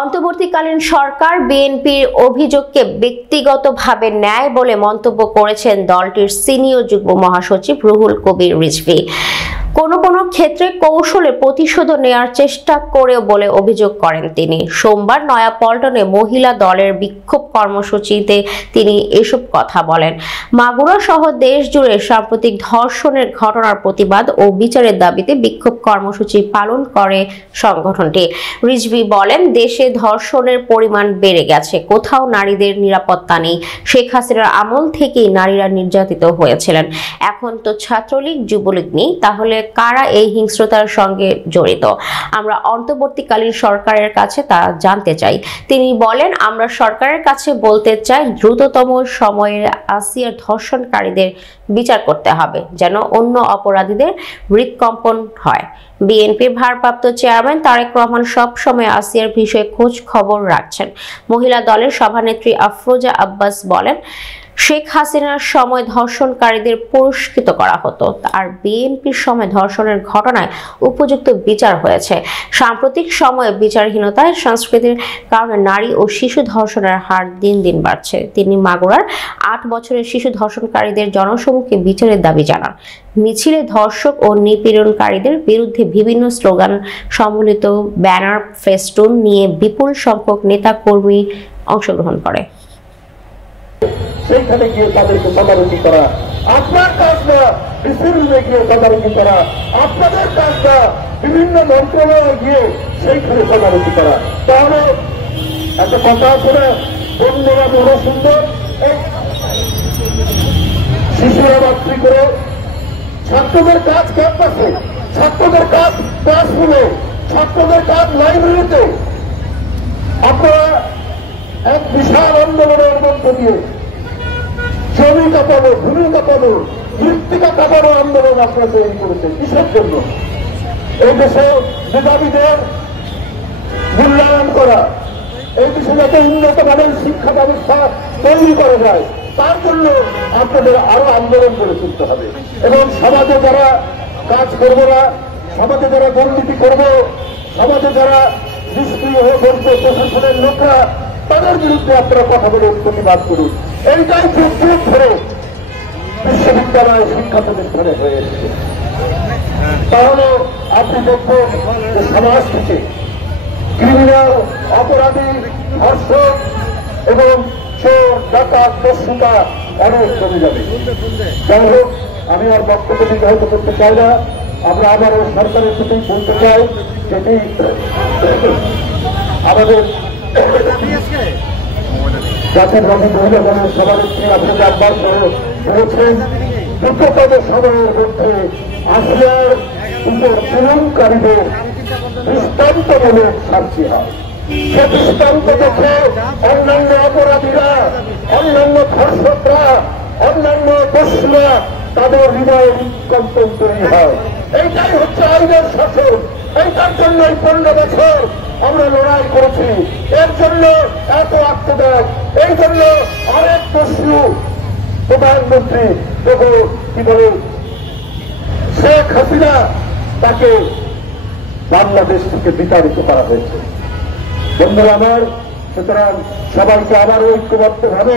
অন্তর্বর্তীকালীন সরকার বিএনপির অভিযোগকে ব্যক্তিগতভাবে নেয় বলে মন্তব্য করেছেন দলটির সিনিয়র যুগ্ম মহাসচিব রুহুল কবির রিজভী। কোনো ক্ষেত্রে কৌশলে প্রতিশোধ নেয়ার চেষ্টা করেও বলে অভিযোগ করেন তিনি। সোমবার নয়াপল্টনে মহিলা দলের বিক্ষোভ কর্মসূচিতে তিনি এসব কথা বলেন। মাগুরা সহ দেশ জুড়ে সাম্প্রতিক ধর্ষণের ঘটনার প্রতিবাদ ও বিচারের দাবিতে বিক্ষোভ কর্মসূচি পালন করে সংগঠনটি। রিজভী বলেন, দেশে ধর্ষণের পরিমাণ বেড়ে গেছে, কোথাও নারীদের নিরাপত্তা নেই। শেখ হাসিনার আমল থেকেই নারীরা নির্যাতিত হয়েছিলেন, এখন তো ছাত্রলীগ যুবলীগ নেই, তাহলে কারা এই হিংস্রতার সঙ্গে জড়িত? আমরা অন্তর্বর্তীকালীন সরকারের কাছে তা জানতে চাই। তিনি বলেন, আমরা সরকারের কাছে বলতে চাই, দ্রুততম সময়ে আসিয়ার ধর্ষণকারীদের বিচার করতে হবে, যেন অন্য অপরাধীদের হৃদকম্পন হয়। বিএনপির ভারপ্রাপ্ত চেয়ারম্যান তারেক রহমান সব সময় আসিয়ার বিষয়ে খোঁজ খবর রাখছেন। মহিলা দলের সভানেত্রী আফরোজা আব্বাস বলেন, শেখ হাসিনার সময় ধর্ষণকারীদের পুরস্কৃত করা হতো, আর বিএনপির সময় ধর্ষণের ঘটনায় উপযুক্ত বিচার হয়েছে। সাম্প্রতিক সময়ে বিচারহীনতায় সংস্কৃতির কারণে নারী ও শিশু ধর্ষণের হার দিন দিন বাড়ছে। তিনি মাগুরার 8 বছরের শিশু ধর্ষণকারীদের জনসমুখে বিচারের দাবি জানান। মিছিলে ধর্ষক ও নিপীড়নকারীদের বিরুদ্ধে বিভিন্ন স্লোগান সম্বলিত ব্যানার, ফেস্টুন নিয়ে বিপুল সংখ্যক নেতা কর্মী অংশগ্রহণ করে। সেইখানে গিয়ে তাদেরকে তদারকি করা আপনার কাজ না, বিসিবিতে গিয়ে তদারকি করা আপনাদের কাজ না, বিভিন্ন মন্ত্রণালয়ে গিয়ে সেইখানে তদারকি করা। তাহলে একটা কথা আছে না, বন্ধুরা বড় সুন্দর, শিশুরা মাতৃ করে ছাত্রদের কাজ ক্যাম্পাসে, ছাত্রদের কাজ ক্লাসরুমে, ছাত্রদের কাজ লাইব্রেরিতে। আপনারা এক বিশাল আন্দোলনের মধ্য দিয়ে জমি কাঁপানো, ভূমি কাঁপানো, মৃত্তিকা কাঁপানো আন্দোলন আপনারা তৈরি করেছেন। কিসের জন্য? এই দেশে মেধাবীদের মূল্যায়ন করা, এই দেশে যাতে উন্নত মানের শিক্ষা ব্যবস্থা তৈরি করা যায়, তার জন্য আপনাদের আরো আন্দোলন করে তুলতে হবে। এবং সমাজে যারা কাজ করবো না, সমাজে যারা দুর্নীতি করবো, সমাজে যারা নিষ্ক্রিয় হয়ে পড়ছে প্রশাসনের লোকরা, তাদের বিরুদ্ধে আপনারা কথা বলে প্রতিবাদ করুন। এইটাই যুগ যুগ ধরে বিশ্ববিদ্যালয় শিক্ষা প্রতিষ্ঠানে হয়ে এসেছে। তাহলে আপনি দেখবেন যে সমাজ থেকে ক্রিমিনাল, অপরাধী, ধর্ষক এবং চোর, ডাকাত, দস্যুতা অনেক কমে যাবে। যাই হোক, আমি আর বক্তব্য নির্ধারিত করতে চাই না। আমরা আবারও সরকারের প্রতি বলতে চাই, যেটি আমাদের জাতির বাদী মহিলা দলের সভানেত্রী আফরোজা আব্বাস বলেছেন, দ্রুততম সময়ের মধ্যে আসিয়ার উপর জুলুমকারীদের দৃষ্টান্তমূলক শাস্তি হয়। সে দৃষ্টান্ত দেখে অন্যান্য অপরাধীরা, অন্যান্য ধর্ষকরা, অন্যান্য দস্যুরা তাদের হৃদয়ে কম্পন তৈরি হয়। এইটাই হচ্ছে আইনের শাসন। এইটার জন্য 15 বছর আমরা লড়াই করেছি। এর জন্য এত আত্মত্যাগ, এই জন্য অনেক দস্যু প্রধানমন্ত্রী কি বলে শেখ হাসিনা, তাকে বাংলাদেশ থেকে বিতাড়িত করা হয়েছে। বন্ধুরা আমার, সুতরাং সবাইকে আবার ঐক্যবদ্ধভাবে